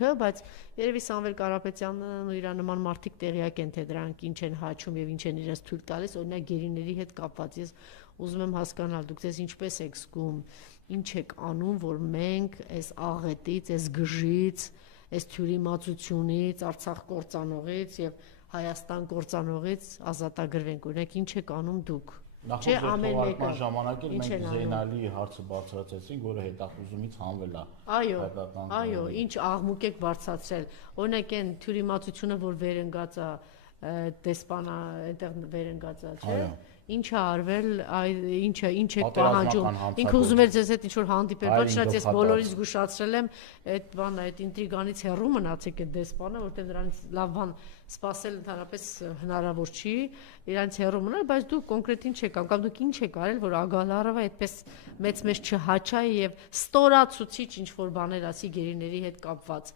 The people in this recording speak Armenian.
Բայց երևի Սամվել Կարապետյանն ու իր նման մարդիկ տեղյակ են, թե դրանք ինչ են հաչում եւ ինչ են իրենց թույլ տալիս, օրինակ գերիների հետ կապված։ Ես ուզում եմ հասկանալ, դուք ձեզ ինչպես եք զգում, ինչ եք անում, որ մենք այս աղետից, այս գժից, այս թյուրիմացությունից, Արցախ կործանողից եւ Հայաստան կործանողից ազատագրվենք։ Օրինակ ինչ եք անում դուք։ Չէ, ամեն մեկը ժամանակ էլ մենք Զեյնալի հարցը բարձրացրեցինք, որը հետախուզումից հանվել է։ Այո, ինչ աղմուկ եք բարձրացրել։ Օրինակ այն թյուրիմացությունը, որ վերընկած է դեսպանա, այնտեղ վերընկած է, չէ՞։ Ինչ է արվել, ինչ եք պահանջում։ Ինքը ուզում էր ձեզ հետ ինչ-որ հանդիպել, բայց շնորհակալ ես բոլորից զգուշացրել եմ, այդ բանը, այդ ինտրիգանից հեռու մնացեք այդ դեսպանը, որտեղ նրանից լավ բան սպասել ընդհանրապես հնարավոր չի, իրանից հեռու մնալ, բայց դուք կոնկրետ ինչ եք անում, կամ դուք ինչ եք արել, որ Ագալարովը այդպես մեծ չհաչա եւ ստորացուցիչ ինչ-որ բաներ ասի գերիների հետ կապված։